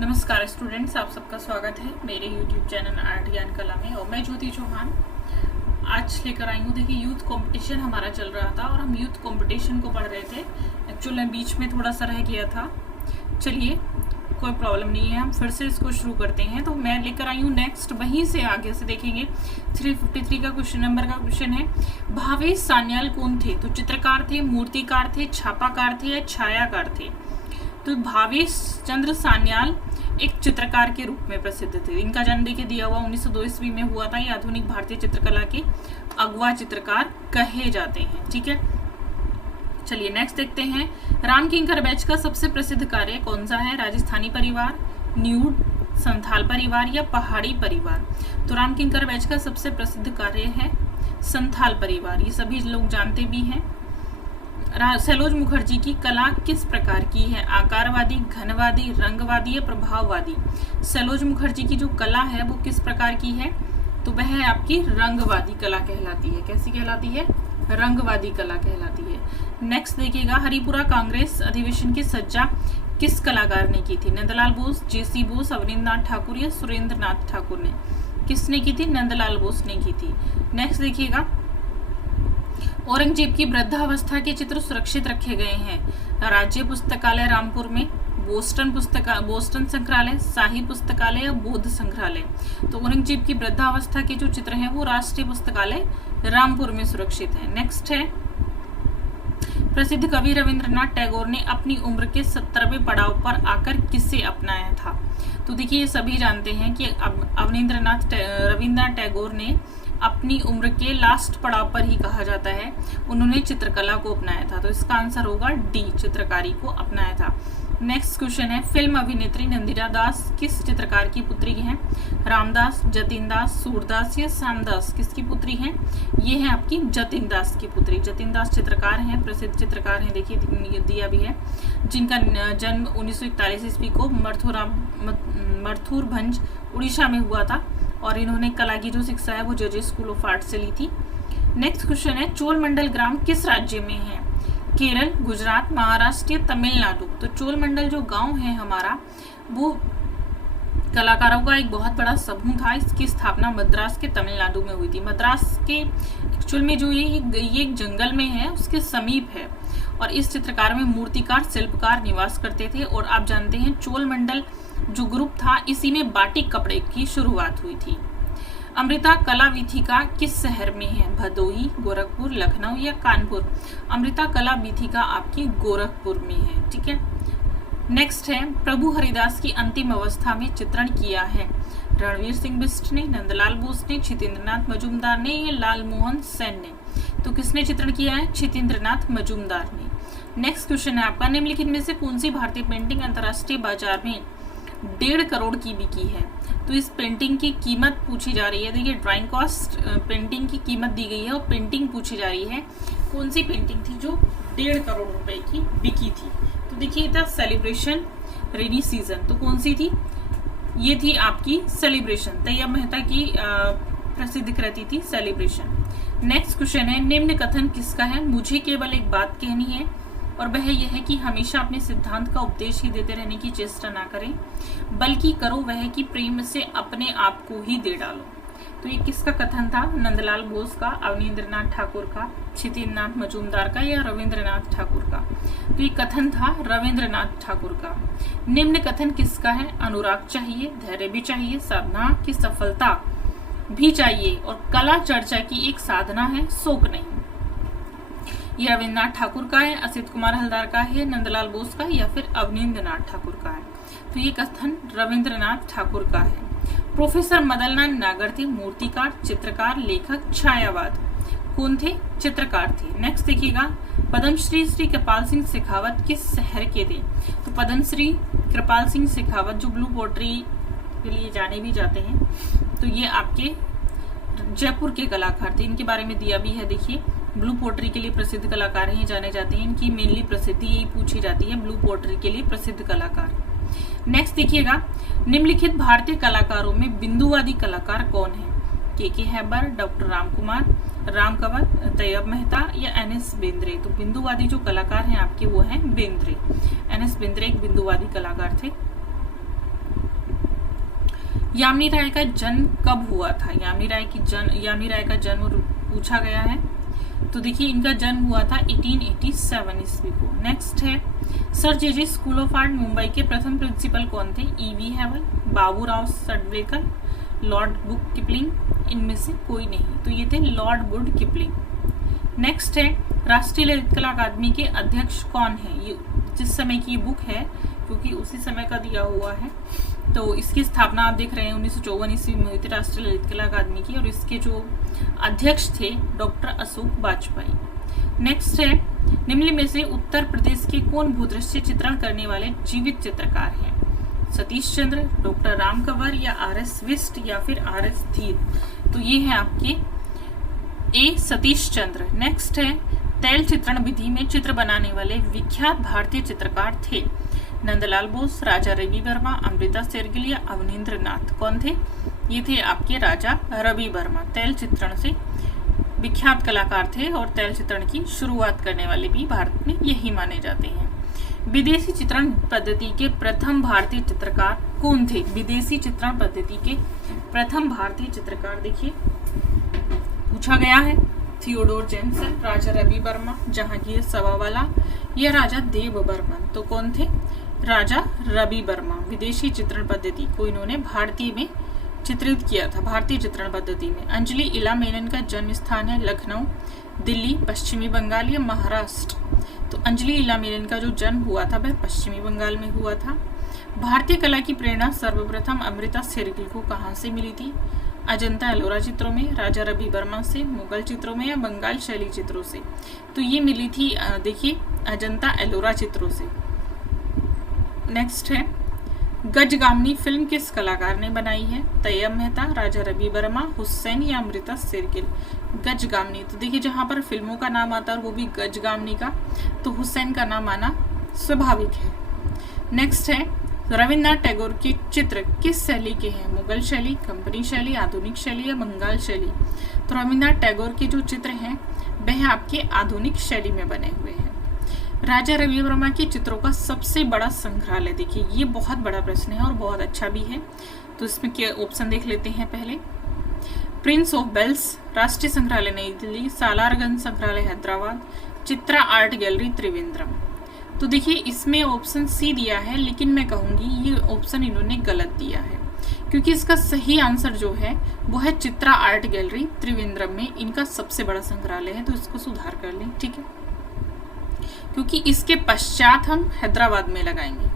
नमस्कार स्टूडेंट्स, आप सबका स्वागत है मेरे YouTube चैनल आर्ट ज्ञान कला में। और मैं ज्योति चौहान आज लेकर आई हूँ। देखिए, यूथ कंपटीशन हमारा चल रहा था और हम यूथ कंपटीशन को पढ़ रहे थे। एक्चुअली बीच में थोड़ा सा रह गया था। चलिए, कोई प्रॉब्लम नहीं है, हम फिर से इसको शुरू करते हैं। तो मैं लेकर आई हूँ नेक्स्ट, वहीं से आगे से देखेंगे। 353 का क्वेश्चन नंबर का क्वेश्चन है, भावेश सान्याल कौन थे? तो चित्रकार थे, मूर्तिकार थे, छापाकार थे या छायाकार थे? तो भावेश चंद्र सान्याल एक चित्रकार के रूप में प्रसिद्ध थे। इनका जन्म देखिए दिया हुआ 1902 ईस्वी में हुआ था। ये आधुनिक भारतीय चित्रकला के अगवा चित्रकार कहे जाते हैं। ठीक है, चलिए नेक्स्ट देखते हैं। राम किंकर बैच का सबसे प्रसिद्ध कार्य कौन सा है? राजस्थानी परिवार, न्यूड, संथाल परिवार या पहाड़ी परिवार? तो राम किंकर बैच का सबसे प्रसिद्ध कार्य है संथाल परिवार। ये सभी लोग जानते भी हैं। सैलोज मुखर्जी की कला किस प्रकार की है? आकारवादी, घनवादी, रंगवादी या प्रभाववादी? सैलोज मुखर्जी की जो कला है वो किस प्रकार की है? तो वह है आपकी रंगवादी कला कहलाती है। कैसी कहलाती है? रंगवादी कला कहलाती है। नेक्स्ट देखिएगा, हरिपुरा कांग्रेस अधिवेशन की सज्जा किस कलाकार ने की थी? नंदलाल बोस, जेसी बोस, अवनींद्रनाथ ठाकुर या सुरेंद्र नाथ ठाकुर ने? किसने की थी? नंदलाल बोस ने की थी। नेक्स्ट देखिएगा, औरंगजेब की वृद्धावस्था के चित्र सुरक्षित रखे गए हैं। राज्य पुस्तकालय रामपुर में, बोस्टन संग्रहालय, शाही पुस्तकालय या बौद्ध संग्रहालय? तो औरंगजेब की वृद्धावस्था के जो चित्र हैं वो राष्ट्रीय पुस्तकालय रामपुर में सुरक्षित है। नेक्स्ट है, प्रसिद्ध कवि रविंद्रनाथ टैगोर ने अपनी उम्र के 70वें पड़ाव पर आकर किसे अपनाया था? तो देखिए, ये सभी जानते हैं कि रविंद्रनाथ टैगोर ने अपनी उम्र के लास्ट पड़ाव पर ही कहा जाता है उन्होंने चित्रकला को अपनाया था। तो इसका आंसर होगा डी, चित्रकारी को अपनाया था। नेक्स्ट क्वेश्चन है, फिल्म अभिनेत्री नंदिता दास किस चित्रकार की पुत्री है? रामदास, जतिन दास, सूरदास या श्यामदास? किसकी पुत्री है? ये है आपकी जतिन दास की पुत्री। जतिन दास चित्रकार हैं, प्रसिद्ध चित्रकार हैं। देखिए दिया भी है, जिनका जन्म 1941 ईस्वी को मथुरभंज उड़ीसा में हुआ था और इन्होंने कला की जो शिक्षा है वो जजेस स्कूल ऑफ आर्ट से ली थी। नेक्स्ट क्वेश्चन है, चोलमंडल ग्राम किस राज्य में है? केरल, गुजरात, महाराष्ट्र या तमिलनाडु? तो चोलमंडल जो गांव है हमारा, वो कलाकारों का एक बहुत बड़ा समूह था। इसकी स्थापना मद्रास के तमिलनाडु में हुई थी। मद्रास के एक्चुअल में जो ये एक जंगल में है, उसके समीप है। और इस चित्रकार में मूर्तिकार, शिल्पकार निवास करते थे। और आप जानते हैं चोलमंडल जो ग्रुप था, इसी में बाटिक कपड़े की शुरुआत हुई थी। अमृता कला वीथिका किस शहर में है? भदोही, गोरखपुर, लखनऊ या कानपुर? अमृता कला वीथिका आपकी गोरखपुर में है। ठीक है, नेक्स्ट है, प्रभु हरिदास की अंतिम अवस्था में चित्रण किया है? रणवीर सिंह बिष्ट ने, नंदलाल बोस ने, छितेंद्रनाथ मजूमदार ने या लालमोहन सेन ने? तो किसने चित्रण किया है? छितेंद्रनाथ मजूमदार ने। नेक्स्ट क्वेश्चन है आपका, निम्नलिखित में से कौन सी भारतीय पेंटिंग अंतर्राष्ट्रीय बाजार में 1.5 करोड़ की बिकी है? तो इस पेंटिंग की कीमत पूछी जा रही है। देखिए, ड्राइंग कॉस्ट पेंटिंग की कीमत दी गई है और पेंटिंग पूछी जा रही है। कौन सी पेंटिंग थी जो 1.5 करोड़ रुपए की बिकी थी? तो देखिए था सेलिब्रेशन रेनी सीजन। तो कौन सी थी? ये थी आपकी सेलिब्रेशन, तैयब मेहता की प्रसिद्ध कृति थी सेलिब्रेशन। नेक्स्ट क्वेश्चन है, निम्न कथन किसका है? मुझे केवल एक बात कहनी है और वह यह है कि हमेशा अपने सिद्धांत का उपदेश ही देते रहने की चेष्टा ना करें, बल्कि करो वह कि प्रेम से अपने आप को ही दे डालो। तो ये किसका कथन था? नंदलाल बोस का, अवनींद्रनाथ ठाकुर का, छितेंद्रनाथ मजूमदार का या रविंद्रनाथ ठाकुर का? तो ये कथन था रविंद्रनाथ ठाकुर का। निम्न कथन किसका है? अनुराग चाहिए, धैर्य भी चाहिए, साधना की सफलता भी चाहिए और कला चर्चा की एक साधना है, शोक नहीं। ये रविंद्रनाथ ठाकुर का है, असित कुमार हलदार का है, नंदलाल बोस का या फिर अवनींद्रनाथ ठाकुर का है? तो ये कथन रविंद्रनाथ ठाकुर का है। प्रोफेसर मदनलाल नागर थे मूर्तिकार, चित्रकार, लेखक, छायावाद? कौन थे? चित्रकार थे। नेक्स्ट देखिएगा, पद्मश्री श्री कृपाल सिंह शेखावत किस शहर के थे? तो पद्मश्री कृपाल सिंह शेखावत जो ब्लू पोट्री के लिए जाने भी जाते हैं, तो ये आपके जयपुर के कलाकार थे। इनके बारे में दिया भी है। देखिए, ब्लू पोट्री के लिए प्रसिद्ध कलाकार हैं, जाने जाते हैं। इनकी मेनली प्रसिद्धि यही पूछी जाती है, ब्लू पोट्री के लिए प्रसिद्ध कलाकार। नेक्स्ट देखिएगा, निम्नलिखित भारतीय कलाकारों में बिंदुवादी कलाकार कौन है? के हैबर, डॉक्टर रामकुमार, राम कंवर, तैयब मेहता या एनएस बेंद्रे? तो बिंदुवादी जो कलाकार हैं आपके वो हैं बेंद्रे। एनएस बेंद्रे एक बिंदुवादी कलाकार थे। यामिनी राय का जन्म कब हुआ था? यामिनी राय का जन्म पूछा गया है। तो देखिए इनका जन्म हुआ था 1887 ईस्वी को। नेक्स्ट है sir J school of art Mumbai के प्रथम प्रिंसिपल कौन थे? E.V. हैवल, बाबूराव सडवेकर, लॉर्ड बुक किपलिंग, इनमें से कोई नहीं। तो ये थे लॉर्ड वुड किपलिंग। नेक्स्ट है राष्ट्रीय ललित कला अकादमी के अध्यक्ष कौन है? ये जिस समय की बुक है क्योंकि उसी समय का दिया हुआ है, तो इसकी स्थापना आप देख रहे हैं 1954 ईस्वी में हुई थी राष्ट्रीय ललित कला अकादमी की, और इसके जो अध्यक्ष थे डॉक्टर अशोक वाजपेयी। नेक्स्ट है निम्न में से उत्तर प्रदेश के कौन भूदृश्य चित्रण करने वाले जीवित चित्रकार हैं? सतीश चंद्र, डॉक्टर राम कंवर, या R.S. विस्ट, या फिर R.S. धीर। तो ये है आपके ए सतीश चंद्र। नेक्स्ट है तैल चित्रण विधि में चित्र बनाने वाले विख्यात भारतीय चित्रकार थे? नंदलाल बोस, राजा रवि वर्मा, अमृता शेरगिल, या अवनींद्र नाथ। कौन थे? ये थे आपके राजा रवि वर्मा। तैल चित्रण से विख्यात कलाकार थे और तैल चित्रण की शुरुआत करने वाले भी भारत में यही माने जाते हैं। विदेशी चित्रण पद्धति के प्रथम भारतीय चित्रकार कौन थे? विदेशी चित्रण पद्धति के प्रथम भारतीय चित्रकार देखिए पूछा गया है। थियोडोर जेनसन, राजा रवि वर्मा, जहांगीर सवावाला, या राजा देव बर्मन। तो कौन थे? राजा रवि वर्मा। विदेशी चित्रण पद्धति को इन्होंने भारतीय में चित्रित किया था, भारतीय चित्रण पद्धति में। अंजलि इला मेनन का जन्म स्थान है लखनऊ, दिल्ली, पश्चिमी बंगाल, या महाराष्ट्र। तो अंजलि इला मेनन का जो जन्म हुआ था वह पश्चिमी बंगाल में हुआ था। भारतीय कला की प्रेरणा सर्वप्रथम अमृता शेरगिल को कहाँ से मिली थी? अजंता एलोरा चित्रों में, राजा रवि वर्मा से, मुगल चित्रों में, या बंगाल शैली चित्रों से। तो ये मिली थी देखिए अजंता एलोरा चित्रों से। नेक्स्ट है गजगामनी फिल्म किस कलाकार ने बनाई है? तैयब मेहता, राजा रवि वर्मा, हुसैन, या अमृता शेरगिल। गजगामनी, तो देखिए जहां पर फिल्मों का नाम आता है वो भी गजगामनी का, तो हुसैन का नाम आना स्वाभाविक है। नेक्स्ट है रविन्द्रनाथ टैगोर के चित्र किस शैली के हैं? मुगल शैली, कंपनी शैली, आधुनिक शैली, या बंगाल शैली। तो रविन्द्रनाथ टैगोर के जो चित्र हैं वह आपके आधुनिक शैली में बने हुए हैं। राजा रवि वर्मा के चित्रों का सबसे बड़ा संग्रहालय, देखिए ये बहुत बड़ा प्रश्न है और बहुत अच्छा भी है, तो इसमें क्या ऑप्शन देख लेते हैं पहले। प्रिंस ऑफ वेल्स राष्ट्रीय संग्रहालय नई दिल्ली, सालारगंज संग्रहालय हैदराबाद, चित्रा आर्ट गैलरी त्रिवेंद्रम। तो देखिए इसमें ऑप्शन सी दिया है, लेकिन मैं कहूंगी ये ऑप्शन इन्होंने गलत दिया है, क्योंकि इसका सही आंसर जो है वो है चित्रा आर्ट गैलरी त्रिवेंद्रम में इनका सबसे बड़ा संग्रहालय है, तो इसको सुधार कर लें, ठीक है, क्योंकि इसके पश्चात हम हैदराबाद में लगाएंगे।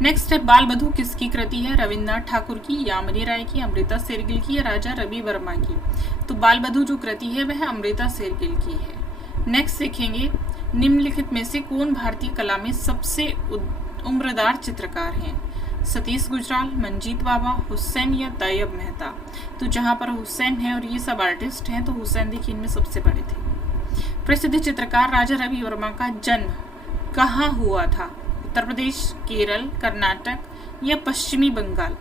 नेक्स्ट है बाल बधू किसकी कृति है? रविन्द्रनाथ ठाकुर की, यामिनी राय की, अमृता शेरगिल की, या राजा रवि वर्मा की। तो बाल बधू जो कृति है वह अमृता शेरगिल की है। नेक्स्ट देखेंगे निम्नलिखित में से कौन भारतीय कला में सबसे उम्रदार चित्रकार हैं? सतीश गुजराल, मंजीत बाबा, हुसैन, या तैयब मेहता। तो जहां पर हुसैन है और ये सब आर्टिस्ट हैं, तो हुसैन देखिए इनमें सबसे बड़े थे। प्रसिद्ध चित्रकार राजा रवि वर्मा का जन्म कहाँ हुआ था? उत्तर प्रदेश, केरल, कर्नाटक, या पश्चिमी बंगाल।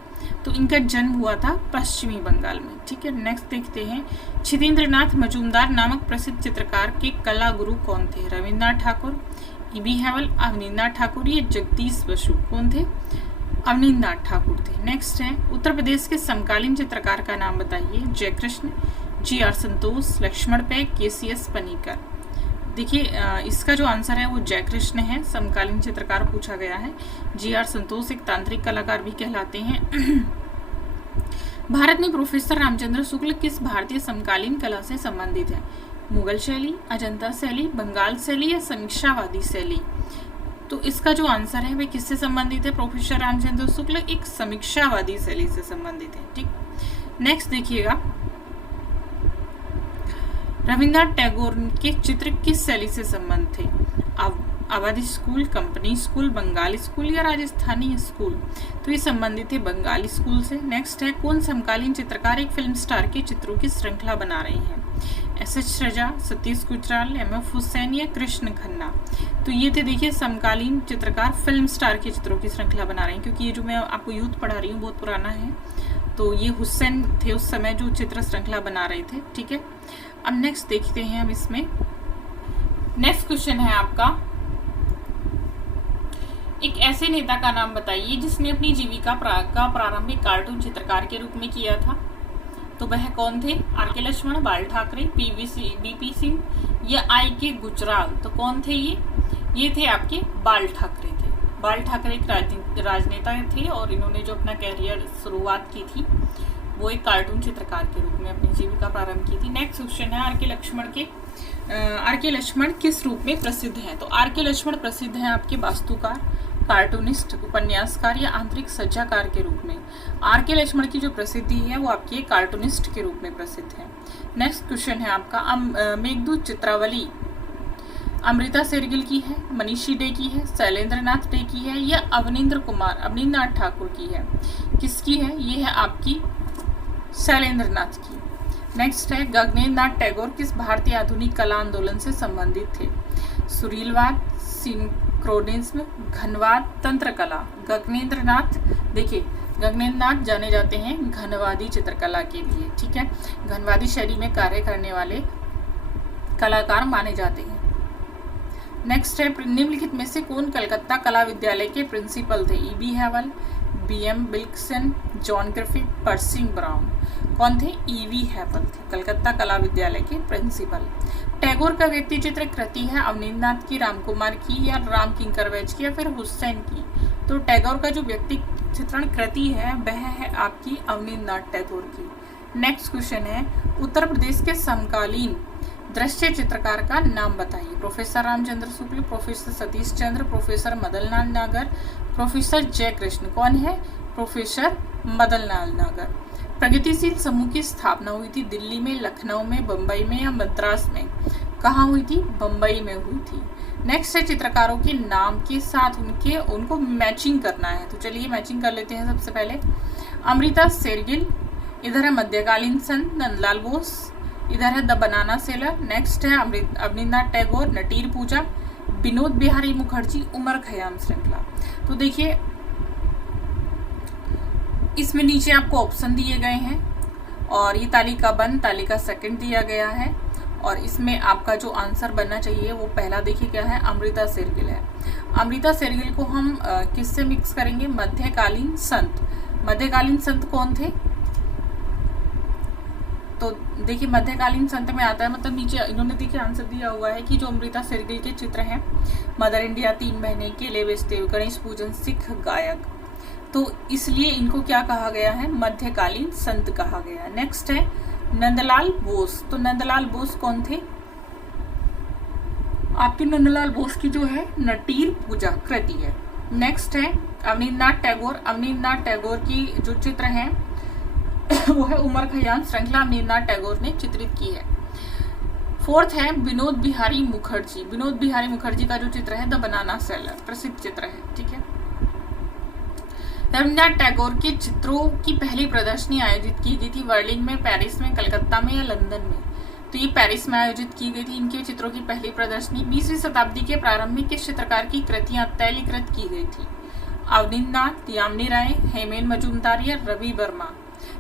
तो इनका जन्म हुआ था पश्चिमी बंगाल में, ठीक है। नेक्स्ट देखते हैं छिदेंद्रनाथ मजूमदार नामक प्रसिद्ध चित्रकार के कला गुरु कौन थे? रविन्द्रनाथ ठाकुर, E.B. हैवल, अवनींद्रनाथ ठाकुर, या जगदीश बसु। कौन थे? अवनींद्रनाथ ठाकुर थे। नेक्स्ट है उत्तर प्रदेश के समकालीन चित्रकार का नाम बताइए। जयकृष्ण, G.R. संतोष, लक्ष्मण पैक, K.C.S. पनीकर। देखिए इसका जो आंसर है वो जयकृष्ण है, समकालीन चित्रकार पूछा गया है। G.R. संतोष एक तांत्रिक कलाकार भी कहलाते हैं। भारत में प्रोफेसर रामचंद्र शुक्ल किस भारतीय समकालीन कला से संबंधित है? मुगल शैली, अजंता शैली, बंगाल शैली, या समीक्षावादी शैली। तो इसका जो आंसर है वह किससे संबंधित है? प्रोफेसर रामचंद्र शुक्ल एक समीक्षावादी शैली से संबंधित है, ठीक। नेक्स्ट देखिएगा रविन्द्रनाथ टैगोर के चित्र किस शैली से संबंध थे? Awadh school, company school, Bengali school, या राजस्थानी स्कूल। तो ये संबंधित है बंगाली स्कूल से। नेक्स्ट है कौन समकालीन चित्रकार एक फिल्म स्टार के चित्रों की श्रृंखला बना रही हैं? S.H. रजा, सतीश गुजराल, M.F. हुसैन, या कृष्ण खन्ना। तो ये थे देखिए समकालीन चित्रकार फिल्म स्टार के चित्रों की श्रृंखला बना रहे हैं, क्योंकि ये जो मैं आपको यूथ पढ़ा रही हूँ बहुत पुराना है, तो ये हुसैन थे उस समय जो चित्र श्रृंखला बना रहे थे, ठीक है। अब नेक्स्ट देखते हैं हम इसमें। नेक्स्ट क्वेश्चन है आपका एक ऐसे नेता का नाम बताइए जिसने अपनी जीविका का प्रारंभिक कार्टून चित्रकार के रूप में किया था। तो वह कौन थे? आर के लक्ष्मण, बाल ठाकरे, बीपी सिंह या आई के गुजराल। तो कौन थे ये थे आपके बाल ठाकरे थे। बाल ठाकरे एक राजनेता थे और इन्होंने जो अपना कैरियर शुरुआत की थी वो एक कार्टून चित्रकार के रूप में अपनी जीविका प्रारंभ की थी। नेक्स्ट क्वेश्चन है आर के लक्ष्मण किस रूप में प्रसिद्ध हैं? तो आर के लक्ष्मण प्रसिद्ध हैं आपके वास्तुकार, कार्टूनिस्ट, उपन्यासकार या आंतरिक सज्जाकार के रूप में। आर के लक्ष्मण की जो प्रसिद्धि है वो आपके कार्टूनिस्ट के रूप में प्रसिद्ध है। नेक्स्ट क्वेश्चन है आपका मेघदूत चित्रावली अमृता शेरगिल की है, मनीषी डे की है, शैलेंद्रनाथ डे की है या अवनींद्रनाथ ठाकुर की है? किसकी है? ये है आपकी शैलेंद्रनाथ की। नेक्स्ट है गगनेंद्र नाथ टैगोर किस भारतीय आधुनिक कला आंदोलन से संबंधित थे? सुरीलवाद, सिंक्रोनिज्म, घनवाद, तंत्र कला। गगनेंद्र नाथ जाने जाते हैं घनवादी चित्रकला के लिए, ठीक है। घनवादी शैली में कार्य करने वाले कलाकार माने जाते हैं। नेक्स्ट है निम्नलिखित में से कौन कलकत्ता कला विद्यालय के प्रिंसिपल थे? EB. हैवल, B.M. Wilson, John Griffith, pursuing brown. कौन थे? E.V. हैवल थे कलकत्ता कला विद्यालय के प्रिंसिपल। टैगोर का व्यक्ति चित्र कृति है अवनींद्रनाथ की, रामकुमार की या राम किंकरवैज की या फिर हुसैन की? तो टैगोर का जो व्यक्ति चित्रण कृति है वह है आपकी अवनींद्रनाथ टैगोर की। नेक्स्ट क्वेश्चन है उत्तर प्रदेश के समकालीन दृश्य चित्रकार का नाम बताइए। Professor Ramchandra Shukla, professor Satish Chandra, professor Madanlal नागर, प्रोफेसर जयकृष्ण। कौन है? प्रोफेसर मदनलाल नागर। प्रगतिशील समूह की स्थापना हुई थी दिल्ली में, लखनऊ में, बम्बई में या मद्रास में? कहाँ हुई थी? बम्बई में हुई थी। नेक्स्ट है चित्रकारों के नाम के साथ उनको मैचिंग करना है। तो चलिए मैचिंग कर लेते हैं। सबसे पहले अमृता शेरगिल, इधर है मध्यकालीन संत नंदलाल बोस, इधर है द बनाना सेलर। नेक्स्ट है अवनींद्रनाथ टैगोर, नटीर पूजा, विनोद बिहारी मुखर्जी, उमर खयाम श्रृंखला। तो देखिए इसमें नीचे आपको ऑप्शन दिए गए हैं और ये तालिका 1 तालिका 2 दिया गया है और इसमें आपका जो आंसर बनना चाहिए वो पहला देखिए क्या है? अमृता शेरगिल है। अमृता शेरगिल को हम किससे मिक्स करेंगे? मध्यकालीन संत। मध्यकालीन संत कौन थे? तो देखिए मध्यकालीन संत में आता है, मतलब नीचे इन्होंने देखिए आंसर दिया हुआ है कि जो अमृता शेरगिल के चित्र हैं मदर इंडिया, 3 महीने, केले बेचते हुए, गणेश पूजन, सिख गायक, तो इसलिए इनको क्या कहा गया है? मध्यकालीन संत कहा गया। नेक्स्ट है नंदलाल बोस। तो नंदलाल बोस कौन थे? आपके नंदलाल बोस की जो है नटीर पूजा कृति है। नेक्स्ट है अवनींद्रनाथ टैगोर। अवनींद्रनाथ टैगोर की जो चित्र हैं वो है उमर खयाम श्रृंखला, अवनींद्रनाथ टैगोर ने चित्रित की है। फोर्थ है विनोद बिहारी मुखर्जी। विनोद बिहारी मुखर्जी का जो चित्र है द बनाना सेलर, प्रसिद्ध चित्र है, ठीक है। रविन्द्रनाथ टैगोर के चित्रों की पहली प्रदर्शनी आयोजित की गई थी वर्लिंग में, पेरिस में, कलकत्ता में या लंदन में? तो ये पेरिस में आयोजित की गई थी इनके चित्रों की पहली प्रदर्शनी। 20वीं शताब्दी के प्रारंभ में किस चित्रकार की कृतियां तैलीकृत की गई थी? अवनींद्रनाथ, यामिनी राय, हेमेन मजूमदार या रवि वर्मा?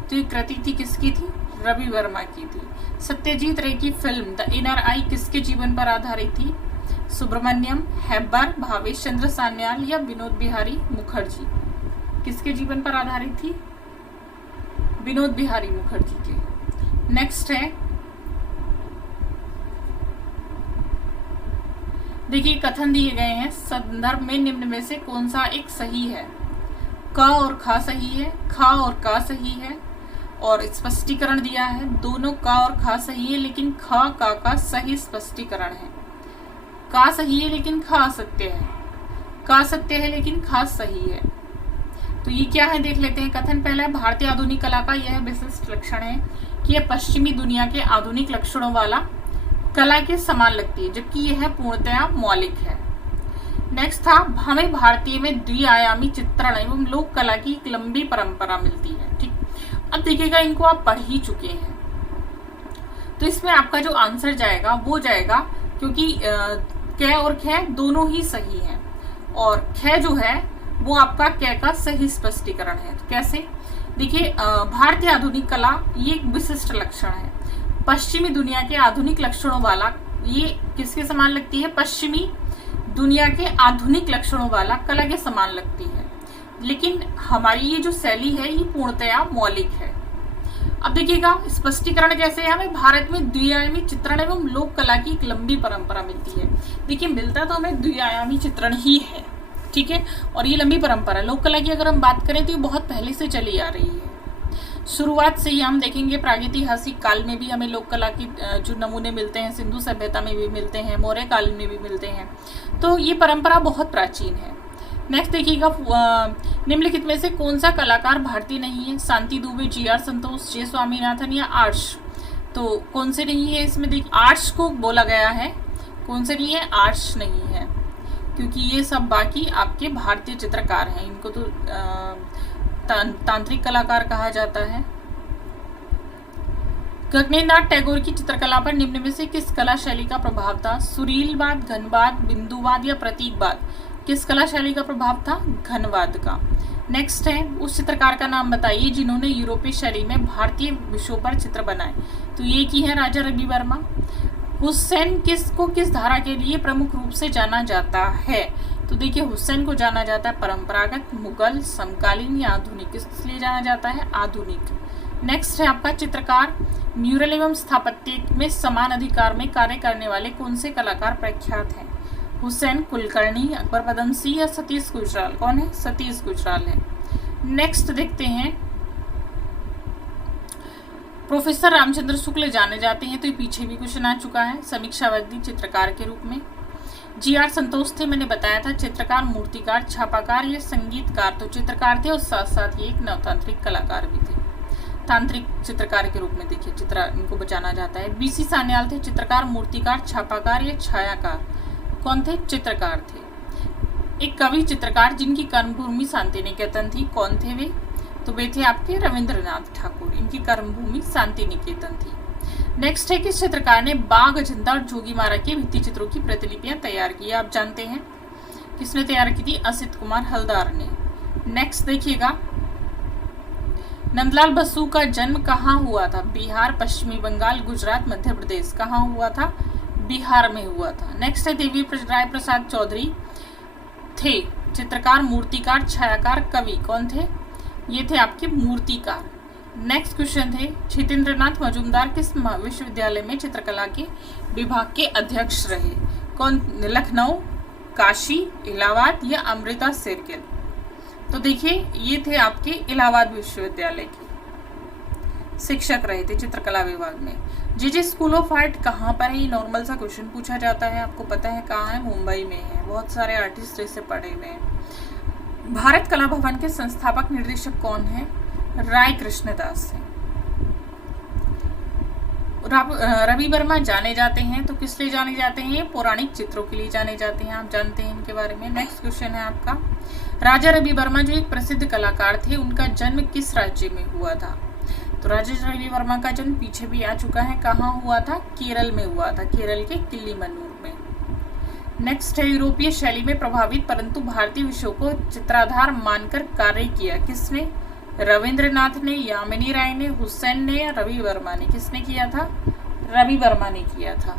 तो ये कृति थी किसकी थी? रवि वर्मा की थी। सत्यजीत रे की फिल्म द इनर आई किसके जीवन पर आधारित थी? सुब्रमण्यम, हेब्बर, भावेश चंद्र सान्याल या विनोद बिहारी मुखर्जी? किसके जीवन पर आधारित थी? विनोद बिहारी मुखर्जी के। नेक्स्ट है देखिए कथन दिए गए हैं संदर्भ में निम्न में से कौन सा एक सही है? क और ख सही है, ख और क सही है और स्पष्टीकरण दिया है दोनों क और ख सही है लेकिन ख का सही स्पष्टीकरण है। क सही है लेकिन ख असत्य है, क सत्य है लेकिन ख सही है। तो ये क्या है देख लेते हैं। कथन पहला है भारतीय आधुनिक कला का यह विशिष्ट लक्षण है कि यह पश्चिमी दुनिया के आधुनिक लक्षणों वाला कला के समान लगती है जबकि यह पूर्णतया मौलिक है। नेक्स्ट था हमें भारतीय में द्विआयामी चित्रण एवं लोक कला की एक लंबी परंपरा मिलती है, ठीक। अब देखिएगा इनको आप पढ़ ही चुके हैं तो इसमें आपका जो आंसर जाएगा वो जाएगा क्योंकि क और ख दोनों ही सही हैं और ख जो है वो आपका क का सही स्पष्टीकरण है। तो कैसे? देखिए भारतीय आधुनिक कला ये एक विशिष्ट लक्षण है, पश्चिमी दुनिया के आधुनिक लक्षणों वाला। ये किसके समान लगती है? पश्चिमी दुनिया के आधुनिक लक्षणों वाला, कला के समान लगती है, लेकिन हमारी ये जो शैली है ये पूर्णतया मौलिक है। अब देखिएगा स्पष्टीकरण कैसे है, हमें भारत में द्विआयामी चित्रण एवं लोक कला की एक लंबी परंपरा मिलती है। देखिए मिलता तो हमें द्विआयामी चित्रण ही है, ठीक है, और ये लंबी परंपरा। लोक कला की अगर हम बात करें तो ये बहुत पहले से चली आ रही है। शुरुआत से ही हम देखेंगे प्रागैतिहासिक काल में भी हमें लोक कला की जो नमूने मिलते हैं, सिंधु सभ्यता में भी मिलते हैं, मौर्य काल में भी मिलते हैं, तो ये परंपरा बहुत प्राचीन है। नेक्स्ट देखिएगा निम्नलिखित में से कौन सा कलाकार भारतीय नहीं है? शांति दुबे, जी.आर. संतोष, जे. स्वामीनाथन या आर्ट्स? तो कौन से नहीं है इसमें? देखिए आर्ट्स को बोला गया है, कौन से नहीं है? आर्ट्स नहीं है, क्योंकि ये सब बाकी आपके भारतीय चित्रकार हैं, इनको तो तांत्रिक कलाकार कहा जाता है। गगनेन्द्रनाथ टैगोर की चित्रकला पर निम्न में से किस कला शैली का प्रभाव था? सुरीलवाद, घनवाद, बिंदुवाद या प्रतीकवाद? किस कला शैली का प्रभाव था? घनवाद का। नेक्स्ट है उस चित्रकार का नाम बताइए जिन्होंने यूरोपीय शैली में भारतीय विषयों पर चित्र बनाए। तो ये की है राजा रवि वर्मा। हुसैन किस धारा के लिए प्रमुख रूप से जाना जाता है? तो देखिए हुसैन को जाना जाता है परंपरागत, मुगल, समकालीन या आधुनिक। किस लिए जाना जाता है? आधुनिक। नेक्स्ट है आपका चित्रकार। म्यूरल एवं स्थापत्य में समान अधिकार में कार्य करने वाले कौन से कलाकार प्रख्यात हैं? हुसैन, कुलकर्णी, अकबर पदमसी या सतीश गुजराल? कौन है? सतीश गुजराल है। नेक्स्ट देखते हैं प्रोफेसर रामचंद्र शुक्ल जाने जाते हैं, तो ये पीछे भी क्वेश्चन आ चुका है, समीक्षावादी चित्रकार के रूप में। जी.आर. संतोष थे, मैंने बताया था, चित्रकार, मूर्तिकार, छापाकार या संगीतकार? तो चित्रकार थे और साथ साथ ये एक नवतांत्रिक कलाकार भी थे, तांत्रिक चित्रकार के रूप में। देखिए इनको बचाना जाता है। बी.सी. सान्याल थे, चित्रकार, मूर्तिकार, छापाकार या छायाकार? कौन थे? चित्रकार थे। एक कवि चित्रकार जिनकी कर्मभूमि शांति निकेतन थी, कौन थे वे? तो वे थे आपके रविंद्रनाथ ठाकुर, इनकी कर्मभूमि शांति निकेतन थी। नेक्स्ट है किस चित्रकार ने बाघ, झंडा और जोगीमारा के भित्ति चित्रों की प्रतिलिपियां तैयार की? आप जानते हैं किसने तैयार की थी? असित कुमार हलदार ने। नेक्स्ट देखिएगा नंदलाल बसु का जन्म कहाँ हुआ था? बिहार, पश्चिमी बंगाल, गुजरात, मध्य प्रदेश? कहाँ हुआ था? बिहार में हुआ था। नेक्स्ट है देवी राय प्रसाद चौधरी थे चित्रकार, मूर्तिकार, छायाकार, कवि? कौन थे? ये थे आपके मूर्तिकार। नेक्स्ट क्वेश्चन थे छितेंद्रनाथ मजूमदार किस विश्वविद्यालय में चित्रकला के विभाग के अध्यक्ष रहे? कौन? लखनऊ, काशी, इलाहाबाद या अमृता शेरगिल? तो देखिए ये थे आपके इलाहाबाद विश्वविद्यालय के शिक्षक रहे थे चित्रकला विभाग में। जे स्कूल ऑफ आर्ट कहाँ पर है? नॉर्मल सा क्वेश्चन पूछा जाता है, आपको पता है कहाँ है? मुंबई में है। बहुत सारे आर्टिस्ट इसे पढ़े हुए हैं। भारत कला भवन के संस्थापक निर्देशक कौन है? राय कृष्णदास है। रवि वर्मा जाने जाते हैं, तो किस लिए जाने जाते हैं? पौराणिक चित्रों के लिए जाने जाते हैं, आप जानते हैं इनके बारे में। नेक्स्ट क्वेश्चन है आपका राजा रवि वर्मा जो एक प्रसिद्ध कलाकार थे, उनका जन्म किस राज्य में हुआ था? तो राजा रवि वर्मा का जन्म पीछे भी आ चुका है, कहाँ हुआ था? केरल में हुआ था, केरल के किल्लीमन्नूर में। नेक्स्ट है यूरोपीय शैली में प्रभावित परंतु भारतीय विषयों को चित्राधार मानकर कार्य किया किसने? रविंद्रनाथ ने, यामिनी राय ने, हुसैन ने या रवि वर्मा ने? किसने किया था? रवि वर्मा ने किया था।